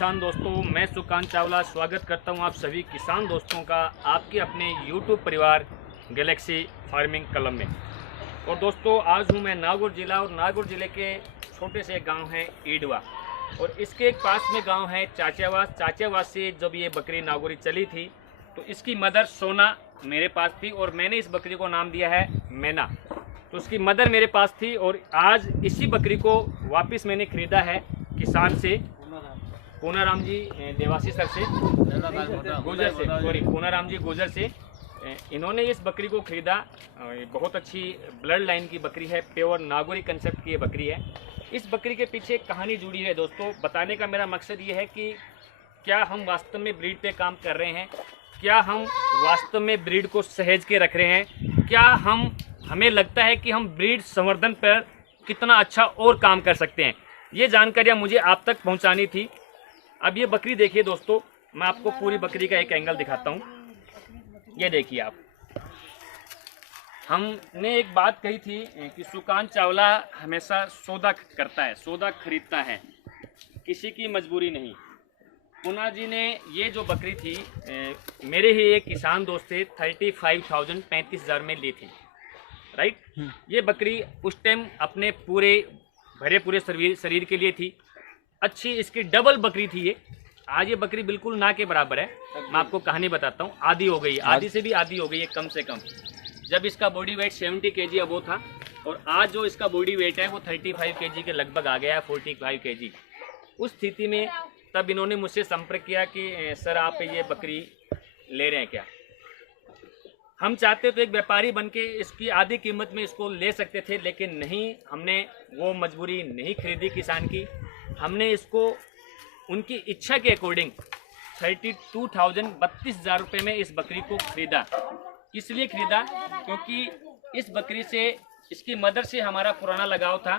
किसान दोस्तों, मैं सुकांत चावला स्वागत करता हूं आप सभी किसान दोस्तों का आपके अपने YouTube परिवार गैलेक्सी फार्मिंग क्लब में। और दोस्तों आज हूं मैं नागौर जिला और नागौर जिले के छोटे से गांव है ईडवा और इसके एक पास में गांव है चाचियावास से जब ये बकरी नागौरी चली थी तो इसकी मदर सोना मेरे पास थी और मैंने इस बकरी को नाम दिया है मैना। तो उसकी मदर मेरे पास थी और आज इसी बकरी को वापस मैंने ख़रीदा है किसान से, पूनाराम जी देवासी सर से, गुजर से, सॉरी पूनाराम जी गुजर से। इन्होंने इस बकरी को ख़रीदा। बहुत अच्छी ब्लड लाइन की बकरी है, प्योर नागौरी कंसेप्ट की ये बकरी है। इस बकरी के पीछे एक कहानी जुड़ी है दोस्तों। बताने का मेरा मकसद ये है कि क्या हम वास्तव में ब्रीड पे काम कर रहे हैं, क्या हम वास्तव में ब्रीड को सहेज के रख रहे हैं, क्या हमें लगता है कि हम ब्रीड संवर्धन पर कितना अच्छा और काम कर सकते हैं। ये जानकारियाँ मुझे आप तक पहुंचानी थी। अब ये बकरी देखिए दोस्तों, मैं आपको पूरी बकरी का एक एंगल दिखाता हूँ। ये देखिए आप, हमने एक बात कही थी कि सुकांत चावला हमेशा सौदा करता है, सौदा खरीदता है, किसी की मजबूरी नहीं। पूना जी ने ये जो बकरी थी मेरे ही एक किसान दोस्त थे 35,000 में ली थी, राइट। ये बकरी उस टाइम अपने पूरे शरीर के लिए थी, अच्छी इसकी डबल बकरी थी ये। आज ये बकरी बिल्कुल ना के बराबर है। मैं आपको कहानी बताता हूँ, आधी हो गई, आधी से भी आधी हो गई है कम से कम। जब इसका बॉडी वेट 70 kg अबो था और आज जो इसका बॉडी वेट है वो 35 kg के लगभग आ गया है, 45 kg। उस स्थिति में तब इन्होंने मुझसे संपर्क किया कि सर आप ये बकरी ले रहे हैं क्या। हम चाहते तो एक व्यापारी बन के इसकी आधी कीमत में इसको ले सकते थे, लेकिन नहीं, हमने वो मजबूरी नहीं खरीदी किसान की। हमने इसको उनकी इच्छा के अकॉर्डिंग 32,000 रुपये में इस बकरी को खरीदा। इसलिए खरीदा क्योंकि इस बकरी से, इसकी मदर से हमारा पुराना लगाव था।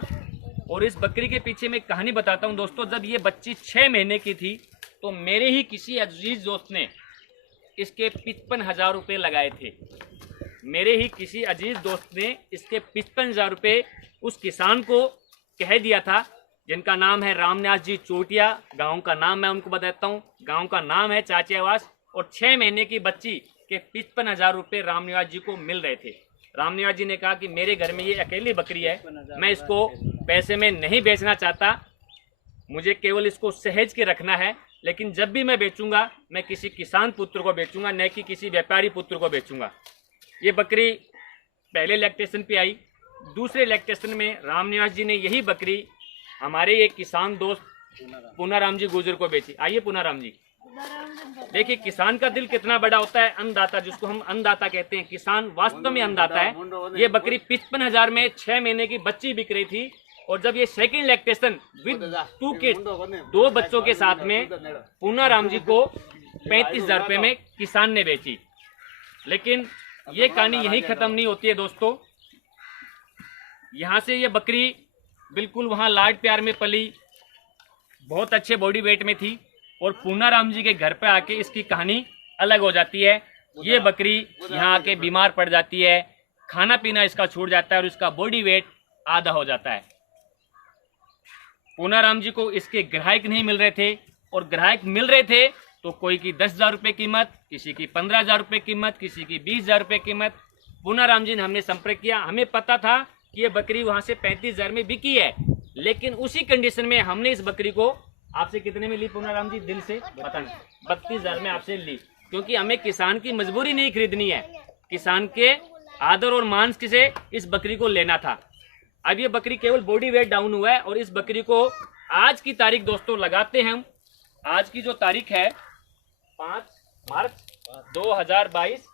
और इस बकरी के पीछे मैं कहानी बताता हूँ दोस्तों। जब ये बच्ची 6 महीने की थी तो मेरे ही किसी अजीज दोस्त ने इसके 55,000 रुपये लगाए थे। मेरे ही किसी अजीज दोस्त ने इसके 55,000 रुपये उस किसान को कह दिया था, जिनका नाम है रामनिवास जी चोटिया। गांव का नाम मैं उनको बताता हूँ, गांव का नाम है चाचियावास। और 6 महीने की बच्ची के 55,000 रुपये रामनिवास जी को मिल रहे थे। रामनिवास जी ने कहा कि मेरे घर में ये अकेली बकरी है, मैं इसको पैसे में नहीं बेचना चाहता, मुझे केवल इसको सहेज के रखना है। लेकिन जब भी मैं बेचूंगा मैं किसी किसान पुत्र को बेचूंगा, न कि किसी व्यापारी पुत्र को बेचूंगा। ये बकरी पहले लैक्टेशन पे आई, दूसरे लैक्टेशन में रामनिवास जी ने यही बकरी हमारे एक किसान दोस्त पूनाराम जी गुजर को बेची। आइए पूनाराम जी, देखिए किसान का दिल कितना बड़ा होता है। अन्नदाता, जिसको हम अन्नदाता कहते हैं, किसान वास्तव में अन्नदाता है। ये बकरी 55,000 में 6 महीने की बच्ची बिक रही थी और जब ये सेकंड लैक्टेशन विद 2 किड्स, 2 बच्चों के साथ में पूनाराम जी को 35,000 रुपये में किसान ने बेची। लेकिन ये कहानी यही खत्म नहीं होती है दोस्तों। यहाँ से ये बकरी बिल्कुल वहाँ लाड प्यार में पली, बहुत अच्छे बॉडी वेट में थी और पूनाराम जी के घर पे आके इसकी कहानी अलग हो जाती है। ये बकरी यहाँ आके बीमार पड़ जाती है, खाना पीना इसका छूट जाता है और इसका बॉडी वेट आधा हो जाता है। पूनाराम जी को इसके ग्राहक नहीं मिल रहे थे और ग्राहक मिल रहे थे तो कोई की 10,000 रुपये कीमत, किसी की 15,000 रुपये कीमत, किसी की 20,000 रुपये कीमत। पूनाराम जी ने हमने संपर्क किया, हमें पता था कि ये बकरी वहाँ से 35,000 में बिकी है, लेकिन उसी कंडीशन में हमने इस बकरी को आपसे कितने में ली पूनाराम जी, दिल से बताना। 32,000 में आपसे ली, क्योंकि हमें किसान की मजबूरी नहीं खरीदनी है, किसान के आदर और मान से इस बकरी को लेना था। अब ये बकरी केवल बॉडी वेट डाउन हुआ है और इस बकरी को आज की तारीख दोस्तों लगाते हैं हम। आज की जो तारीख है 5 मार्च 2022।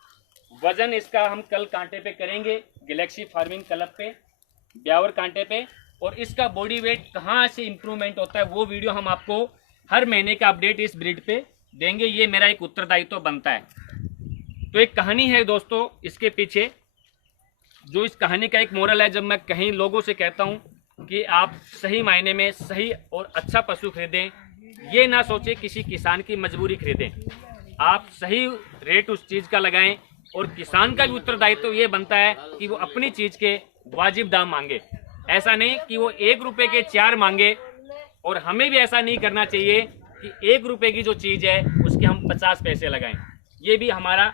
वजन इसका हम कल कांटे पे करेंगे गैलेक्सी फार्मिंग क्लब पे, ब्यावर कांटे पे। और इसका बॉडी वेट कहाँ से इम्प्रूवमेंट होता है वो वीडियो हम आपको हर महीने का अपडेट इस ब्रीड पे देंगे। ये मेरा एक उत्तरदायित्व तो बनता है। तो एक कहानी है दोस्तों इसके पीछे, जो इस कहानी का एक मोरल है। जब मैं कहीं लोगों से कहता हूँ कि आप सही मायने में सही और अच्छा पशु खरीदें, ये ना सोचे किसी किसान की मजबूरी खरीदें, आप सही रेट उस चीज़ का लगाएं। और किसान का भी उत्तरदायित्व तो ये बनता है कि वो अपनी चीज़ के वाजिब दाम मांगे, ऐसा नहीं कि वो 1 रुपये के 4 मांगे। और हमें भी ऐसा नहीं करना चाहिए कि 1 रुपए की जो चीज़ है उसके हम 50 पैसे लगाएं। ये भी हमारा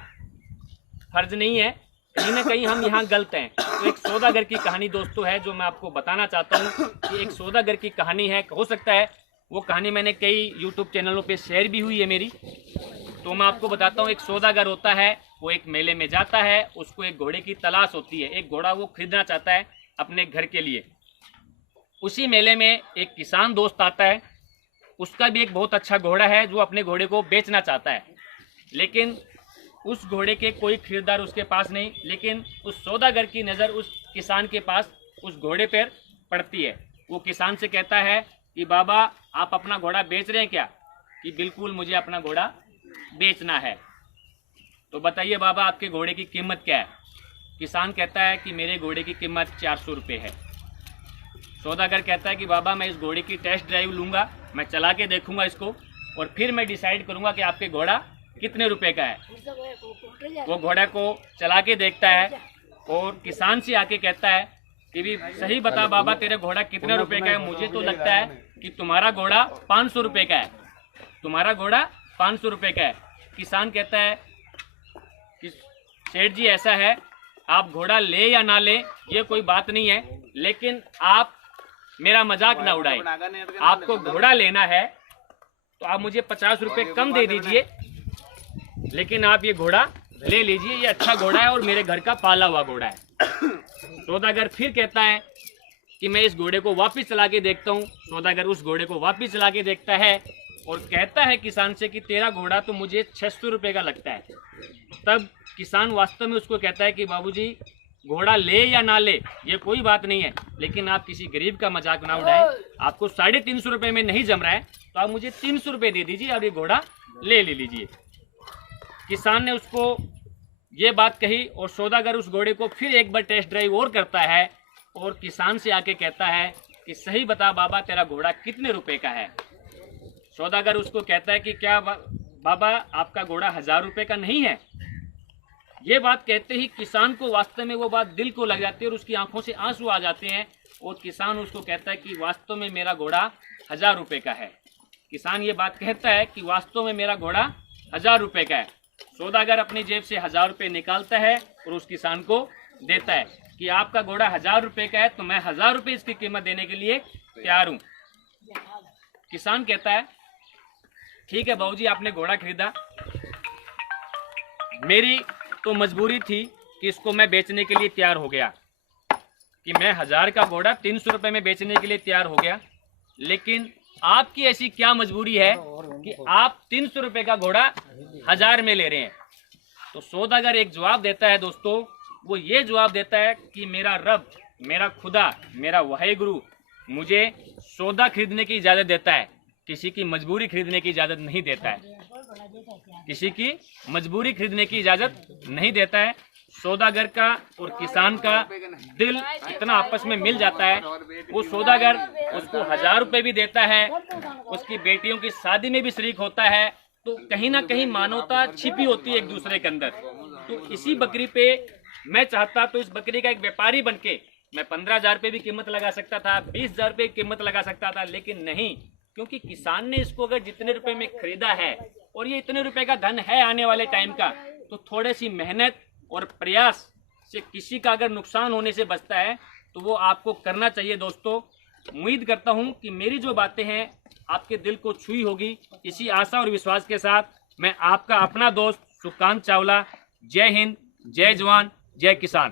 फर्ज नहीं है, कहीं ना कहीं हम यहाँ गलत हैं। तो एक सौदागर की कहानी दोस्तों है जो मैं आपको बताना चाहता हूँ कि एक सौदागर की कहानी है। हो सकता है वो कहानी मैंने कई यूट्यूब चैनलों पे शेयर भी हुई है मेरी, तो मैं आपको बताता हूँ। एक सौदागर होता है, वो एक मेले में जाता है, उसको एक घोड़े की तलाश होती है। एक घोड़ा वो खरीदना चाहता है अपने घर के लिए। उसी मेले में एक किसान दोस्त आता है, उसका भी एक बहुत अच्छा घोड़ा है जो अपने घोड़े को बेचना चाहता है, लेकिन उस घोड़े के कोई खरीदार उसके पास नहीं। लेकिन उस सौदागर की नज़र उस किसान के पास उस घोड़े पर पड़ती है। वो किसान से कहता है कि बाबा आप अपना घोड़ा बेच रहे हैं क्या? कि बिल्कुल मुझे अपना घोड़ा बेचना है। तो बताइए बाबा आपके घोड़े की कीमत क्या है? किसान कहता है कि मेरे घोड़े की कीमत 400 रुपये है। सौदागर कहता है कि बाबा मैं इस घोड़े की टेस्ट ड्राइव लूँगा, मैं चला के देखूँगा इसको और फिर मैं डिसाइड करूँगा कि आपके घोड़ा कितने रुपए का है। वो घोड़ा को चला के देखता है और किसान से आके कहता है कि भी सही बता बाबा तेरा घोड़ा कितने रुपए का है? मुझे तो लगता है कि तुम्हारा घोड़ा 500 रुपये का है, तुम्हारा घोड़ा 500 रुपये का है। किसान कहता है कि सेठ जी ऐसा है, आप घोड़ा ले या ना ले ये कोई बात नहीं है, लेकिन आप मेरा मजाक ना उड़ाए। आपको घोड़ा लेना है तो आप मुझे 50 रुपये कम दे दीजिए, लेकिन आप ये घोड़ा ले लीजिए, ये अच्छा घोड़ा है और मेरे घर का पाला हुआ घोड़ा है। सौदागर फिर कहता है कि मैं इस घोड़े को वापस चला के देखता हूँ। सौदागर उस घोड़े को वापस चला के देखता है और कहता है किसान से कि तेरा घोड़ा तो मुझे 600 रुपये का लगता है। तब किसान वास्तव में उसको कहता है कि बाबूजी घोड़ा ले या ना ले ये कोई बात नहीं है, लेकिन आप किसी गरीब का मजाक ना उड़ाएं। आपको 350 रुपये में नहीं जम रहा है तो आप मुझे 300 रुपये दे दीजिए और ये घोड़ा ले लीजिए। किसान ने उसको ये बात कही और सौदागर उस घोड़े को फिर एक बार टेस्ट ड्राइव और करता है और किसान से आके कहता है कि सही बता बाबा तेरा घोड़ा कितने रुपए का है। सौदागर उसको कहता है कि क्या बाबा आपका घोड़ा 1000 रुपये का नहीं है? ये बात कहते ही किसान को वास्तव में वो बात दिल को लग जाती है और उसकी आंखों से आंसू आ जाते हैं और किसान उसको कहता है कि वास्तव में मेरा घोड़ा 1000 रुपये का है। किसान ये बात कहता है कि वास्तव में मेरा घोड़ा 1000 रुपये का है। सौदागर अपनी जेब से 1000 रुपये निकालता है और उस किसान को देता है कि आपका घोड़ा 1000 रुपये का है तो मैं 1000 रुपये इसकी कीमत देने के लिए तैयार हूँ। किसान कहता है ठीक है बाबूजी आपने घोड़ा खरीदा, मेरी तो मजबूरी थी कि इसको मैं बेचने के लिए तैयार हो गया, कि मैं 1000 का घोड़ा 300 रुपये में बेचने के लिए तैयार हो गया, लेकिन आपकी ऐसी क्या मजबूरी है कि आप 300 रुपये का घोड़ा 1000 में ले रहे हैं? तो सौदागर एक जवाब देता है दोस्तों, वो ये जवाब देता है कि मेरा रब, मेरा खुदा, मेरा वाहिगुरु मुझे सौदा खरीदने की इजाज़त देता है, किसी की मजबूरी खरीदने की इजाज़त नहीं देता है, किसी की मजबूरी खरीदने की इजाज़त नहीं देता है। सौदागर का और किसान का दिल इतना आपस में मिल जाता है, वो सौदागर उसको 1000 रुपये भी देता है, उसकी बेटियों की शादी में भी शरीक होता है। तो कहीं ना कहीं मानवता छिपी होती है एक दूसरे के अंदर। तो इसी बकरी पे मैं चाहता तो इस बकरी का एक व्यापारी बनके मैं 15,000 रुपये भी कीमत लगा सकता था, 20,000 रुपये की कीमत लगा सकता था, लेकिन नहीं, क्योंकि किसान ने इसको अगर जितने रुपए में खरीदा है और ये इतने रुपए का धन है आने वाले टाइम का, तो थोड़ी सी मेहनत और प्रयास से किसी का अगर नुकसान होने से बचता है तो वो आपको करना चाहिए। दोस्तों उम्मीद करता हूं कि मेरी जो बातें हैं आपके दिल को छुई होगी। इसी आशा और विश्वास के साथ मैं आपका अपना दोस्त सुकांत चावला, जय हिंद, जय जवान, जय किसान।